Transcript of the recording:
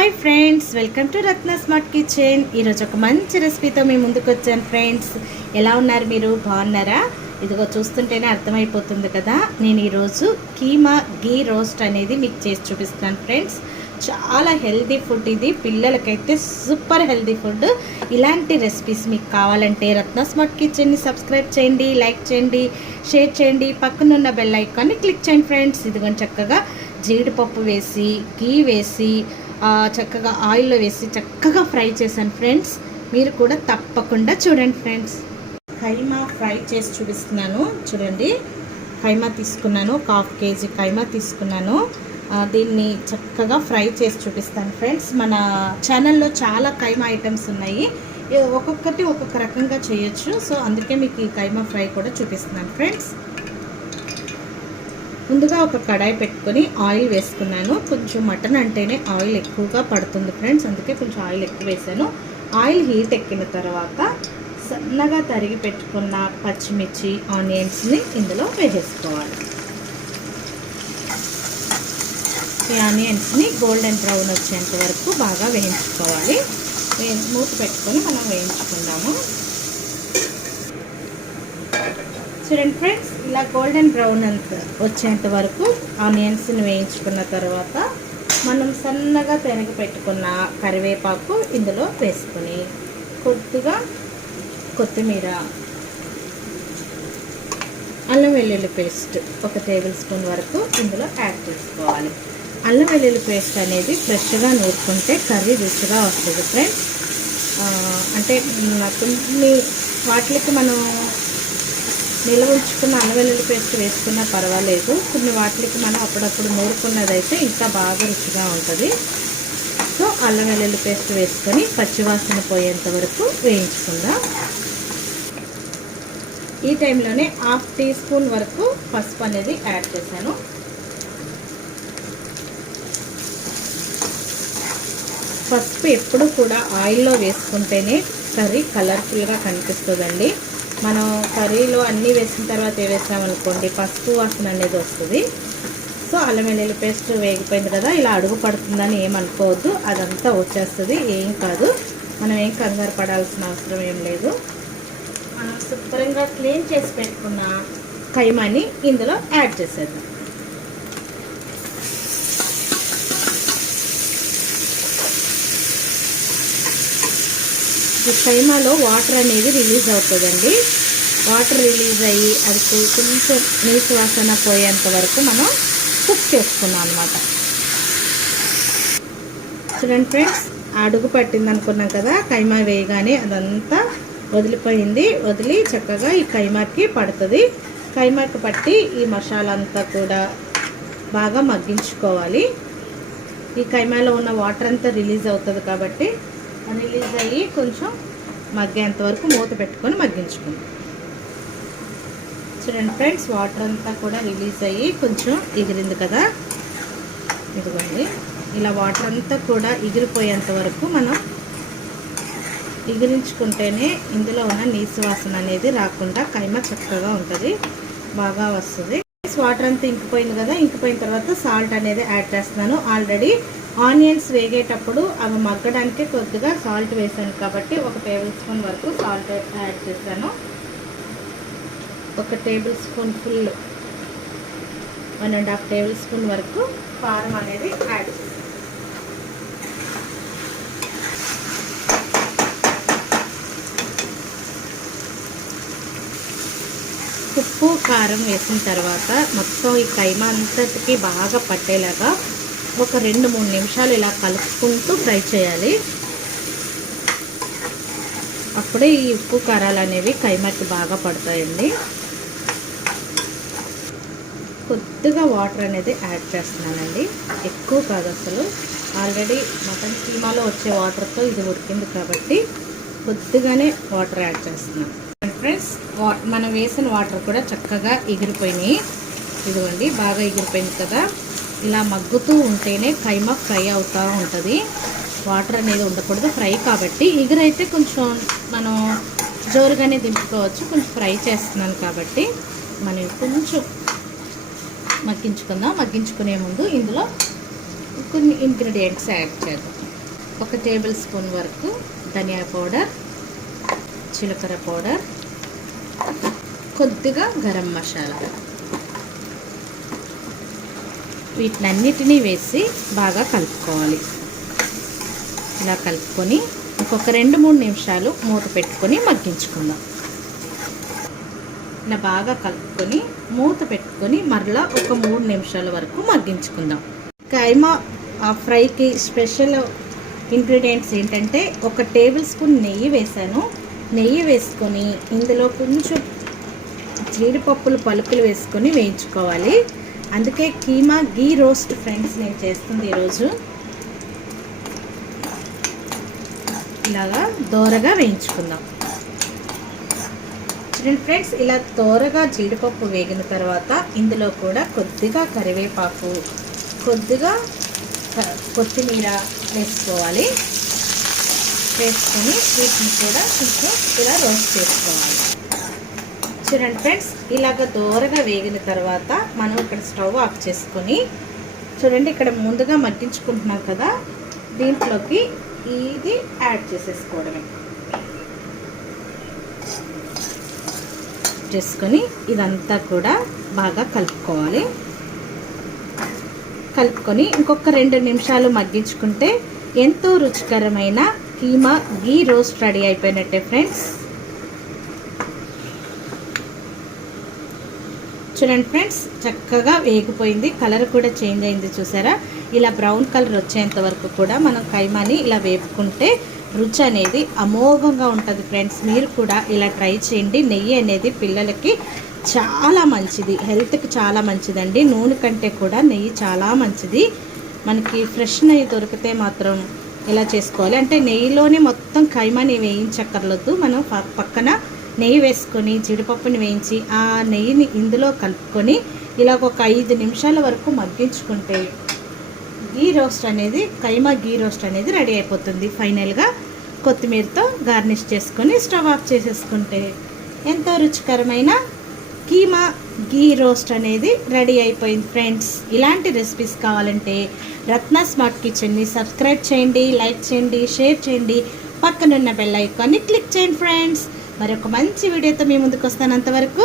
Hi friends welcome to Ratna smart kitchen ఈరోజు ఒక మంచి రెసిపీతో మీ ముందుకు వచ్చాను ఫ్రెండ్స్ ఎలా ఉన్నారు మీరు? బాగున్నారా? ఇదిగో చూస్తుంటేనే అర్థమైపోతుంది కదా. నేను ఈరోజు కీమా గీ రోస్ట్ అనేది మీకు చేసి చూపిస్తాను ఫ్రెండ్స్ చాలా హెల్దీ ఫుడ్ ఇది. పిల్లలకైతే సూపర్ హెల్దీ ఫుడ్. ఇలాంటి రెసిపీస్ మీకు కావాలంటే రత్న స్మార్ట్ కిచెన్ని సబ్స్క్రైబ్ చేయండి లైక్ చేయండి షేర్ చేయండి. పక్కనున్న బెల్ ఐకాన్ని క్లిక్ చేయండి ఫ్రెండ్స్ ఇదిగోని చక్కగా జీడిపప్పు వేసి గీ వేసి చక్కగా ఆయిల్లో వేసి చక్కగా ఫ్రై చేశాను ఫ్రెండ్స్. మీరు కూడా తప్పకుండా చూడండి ఫ్రెండ్స్. కైమా ఫ్రై చేసి చూపిస్తున్నాను. చూడండి. కైమా తీసుకున్నాను. ఒక హాఫ్ కేజీ కైమా తీసుకున్నాను. దీన్ని చక్కగా ఫ్రై చేసి చూపిస్తాను ఫ్రెండ్స్. మన ఛానల్లో చాలా కైమా ఐటమ్స్ ఉన్నాయి. ఒక్కొక్కటి ఒక్కొక్క రకంగా చేయొచ్చు. సో అందుకే మీకు ఈ కైమా ఫ్రై కూడా చూపిస్తున్నాను ఫ్రెండ్స్. ముందుగా ఒక కడాయి పెట్టుకొని ఆయిల్ వేసుకున్నాను. కొంచెం మటన్ అంటేనే ఆయిల్ ఎక్కువగా పడుతుంది ఫ్రెండ్స్. అందుకే కొంచెం ఆయిల్ ఎక్కువ వేసాను. ఆయిల్ హీట్ ఎక్కిన తర్వాత సన్నగా తరిగి పెట్టుకున్న పచ్చిమిర్చి ఆనియన్స్ని ఇందులో వేసేసుకోవాలి. ఈ ఆనియన్స్ని గోల్డెన్ బ్రౌన్ వచ్చేంత వరకు బాగా వేయించుకోవాలి. వే మూత పెట్టుకొని మనం వేయించుకుందాము. చూడండి ఫ్రెండ్స్ ఇలా గోల్డెన్ బ్రౌన్ అంత వచ్చేంత వరకు ఆనియన్స్ని వేయించుకున్న తర్వాత మనం సన్నగా తెనగ పెట్టుకున్న కరివేపాకు ఇందులో వేసుకొని కొద్దిగా కొత్తిమీర అల్లం వెల్లుల్లి పేస్ట్ ఒక టేబుల్ స్పూన్ వరకు ఇందులో యాడ్ చేసుకోవాలి. అల్లం వెల్లుల్లి పేస్ట్ అనేది ఫ్రెష్గా నూరుకుంటే కర్రీ రుచిగా వస్తుంది ఫ్రెండ్స్. అంటే కొన్ని వాటికి మనం నిల్వ ఉంచుకున్న అల్లవెల్లుల్లి పేస్ట్ వేసుకున్నా పర్వాలేదు. కొన్ని వాటికి మనం అప్పుడప్పుడు నూరుకున్నదైతే ఇంకా బాగా రుచిగా ఉంటుంది. సో అల్లం వెల్లుల్లి పేస్ట్ వేసుకొని పచ్చివాసన పోయేంత వరకు వేయించుకుందాం. ఈ టైంలోనే హాఫ్ టీ స్పూన్ వరకు పసుపు అనేది యాడ్ చేశాను. పసుపు ఎప్పుడు కూడా ఆయిల్లో వేసుకుంటేనే కర్రీ కలర్ఫుల్గా కనిపిస్తుందండి. మనం కర్రీలో అన్నీ వేసిన తర్వాత ఏ వేసామనుకోండి పసుపు వాసన అనేది వస్తుంది. సో అల్లం వెల్లుల్లి పేస్ట్ వేగిపోయింది కదా ఇలా అడుగు పడుతుందని ఏమనుకోవద్దు అదంతా వచ్చేస్తుంది. ఏం కాదు మనం ఏం కంగారు పడాల్సిన అవసరం ఏం లేదు. మనం శుభ్రంగా క్లీన్ చేసి పెట్టుకున్న కైమాని ఇందులో యాడ్ చేసేద్దాం. కైమాలో వాటర్ అనేది రిలీజ్ అవుతుందండి. వాటర్ రిలీజ్ అయ్యి అది కొంచెం నీసు వాసన పోయేంత వరకు మనం కుక్ చేసుకున్నాం అనమాట చూడండి ఫ్రెండ్స్ అడుగు పట్టింది అనుకున్నాం కదా కైమా వేయగానే అదంతా వదిలిపోయింది. వదిలి చక్కగా ఈ కైమాకి పడుతుంది. కైమాకి పట్టి ఈ మసాలా అంతా కూడా బాగా మగ్గించుకోవాలి. ఈ కైమాలో ఉన్న వాటర్ అంతా రిలీజ్ అవుతుంది కాబట్టి రిలీజ్ అయ్యి కొంచెం మగ్గేంత వరకు మూత పెట్టుకొని మగ్గించుకుందాం. చూడండి ఫ్రెండ్స్ వాటర్ అంతా కూడా రిలీజ్ అయ్యి కొంచెం ఎగిరింది కదా. ఇదిగోండి. ఇలా వాటర్ అంతా కూడా ఎగిరిపోయేంత వరకు మనం ఎగిరించుకుంటేనే ఇందులో ఉన్న నీసు వాసన అనేది రాకుండా కైమ చక్కగా ఉంటుంది. బాగా వస్తుంది. వాటర్ అంతా ఇంకిపోయింది కదా. ఇంకిపోయిన తర్వాత సాల్ట్ అనేది యాడ్ చేస్తున్నాను. ఆల్రెడీ ఆనియన్స్ వేగేటప్పుడు అవి మగ్గడానికి కొద్దిగా సాల్ట్ వేసాను కాబట్టి ఒక టేబుల్ స్పూన్ వరకు సాల్ట్ యాడ్ చేశాను. ఒక tablespoon full one and half tablespoon వరకు కారం అనేది యాడ్ చేశాను. ఉప్పు కారం వేసిన తర్వాత మొత్తం ఈ కైమా అంతటికి బాగా పట్టేలాగా ఒక రెండు మూడు నిమిషాలు ఇలా కలుపుకుంటూ ఫ్రై చేయాలి. అప్పుడే ఈ ఉప్పు కారాలు అనేవి కైమకి బాగా పడతాయండి. కొద్దిగా వాటర్ అనేది యాడ్ చేస్తున్నానండి. ఎక్కువ కాదు అసలు. ఆల్రెడీ మటన్ కీమాలో వచ్చే వాటర్తో ఇది ఉడికింది కాబట్టి కొద్దిగానే వాటర్ యాడ్ చేస్తున్నాను. ఫ్రెండ్స్ మనం వేసిన వాటర్ కూడా చక్కగా ఎగిరిపోయినాయి. ఇదిగోండి బాగా ఎగిరిపోయింది కదా. ఇలా మగ్గుతూ ఉంటేనే కైమా ఫ్రై అవుతూ ఉంటుంది. వాటర్ అనేది ఉండకూడదు ఫ్రై కాబట్టి. ఎగురైతే కొంచెం మనం జోరుగానే దింపుకోవచ్చు కొంచెం ఫ్రై చేస్తున్నాను కాబట్టి. మనం కొంచెం మగ్గించుకుందాం. మగ్గించుకునే ముందు ఇందులో కొన్ని ఇంగ్రీడియంట్స్ యాడ్ చేద్దాం. ఒక టేబుల్ స్పూన్ వరకు ధనియా పౌడర్ జీలకర్ర పౌడర్ కొద్దిగా గరం మసాలా. వీటినన్నిటినీ వేసి బాగా కలుపుకోవాలి. ఇలా కలుపుకొని ఇంకొక రెండు మూడు నిమిషాలు మూత పెట్టుకొని మగ్గించుకుందాం. ఇలా బాగా కలుపుకొని మూత పెట్టుకొని మరలా ఒక మూడు నిమిషాల వరకు మగ్గించుకుందాం. కైమా ఆ ఫ్రైకి స్పెషల్ ఇంగ్రీడియంట్స్ ఏంటంటే ఒక టేబుల్ స్పూన్ నెయ్యి వేసాను నెయ్యి వేసుకొని ఇందులో కొంచెం జీడిపప్పులు పలుకులు వేసుకొని వేయించుకోవాలి. అందుకే కీమా గీ రోస్ట్ ఫ్రెండ్స్ నేను చేస్తుంది ఈరోజు. ఇలాగా దోరగా వేయించుకుందాం. చూడండి ఫ్రెండ్స్ ఇలా దోరగా జీడిపప్పు వేగిన తర్వాత ఇందులో కూడా కొద్దిగా కరివేపాకు కొద్దిగా కొత్తిమీర వేసుకోవాలి. వేసుకొని వీటిని కూడా కొంచెం ఇలా రోస్ట్ చేసుకోవాలి. చూడండి ఫ్రెండ్స్ ఇలాగ దోరగా వేగిన తర్వాత మనం ఇక్కడ స్టవ్ ఆఫ్ చేసుకొని చూడండి ఇక్కడ ముందుగా మగ్గించుకుంటున్నాం కదా దీంట్లోకి ఇది యాడ్ చేసేసుకోవడమే. చేసుకొని ఇదంతా కూడా బాగా కలుపుకోవాలి. కలుపుకొని ఇంకొక రెండు నిమిషాలు మగ్గించుకుంటే ఎంతో రుచికరమైన కీమా గీ రోస్ట్ రెడీ అయిపోయినట్టే ఫ్రెండ్స్. చూడండి ఫ్రెండ్స్ చక్కగా వేగిపోయింది కలర్ కూడా చేంజ్ అయింది చూసారా? ఇలా బ్రౌన్ కలర్ వచ్చేంత వరకు కూడా మనం కైమాని ఇలా వేపుకుంటే రుచి అనేది అమోఘంగా ఉంటుంది ఫ్రెండ్స్. మీరు కూడా ఇలా ట్రై చేయండి. నెయ్యి అనేది పిల్లలకి చాలా మంచిది హెల్త్కి చాలా మంచిదండి. నూనె కంటే కూడా నెయ్యి చాలా మంచిది. మనకి ఫ్రెష్ నెయ్యి దొరికితే మాత్రం ఇలా చేసుకోవాలి? అంటే నెయ్యిలోనే మొత్తం కైమాని వేయించక్కర్లేదు. మనం పక్కన నెయ్యి వేసుకొని జీడిపప్పుని వేయించి ఆ నెయ్యిని ఇందులో కలుపుకొని ఇలా ఒక ఐదు నిమిషాల వరకు మగ్గించుకుంటే గీ రోస్ట్ అనేది కైమా గీ రోస్ట్ అనేది రెడీ అయిపోతుంది. ఫైనల్గా కొత్తిమీరతో గార్నిష్ చేసుకొని స్టవ్ ఆఫ్ చేసేసుకుంటే ఎంతో రుచికరమైన కీమా గీ రోస్ట్ అనేది రెడీ అయిపోయింది ఫ్రెండ్స్. ఇలాంటి రెసిపీస్ కావాలంటే రత్న స్మార్ట్ కిచెన్ని సబ్స్క్రైబ్ చేయండి లైక్ చేయండి షేర్ చేయండి. పక్కనున్న బెల్ ఐకాన్ని క్లిక్ చేయండి ఫ్రెండ్స్. మరొక మంచి వీడియోతో మీ ముందుకు వస్తాను. అంతవరకు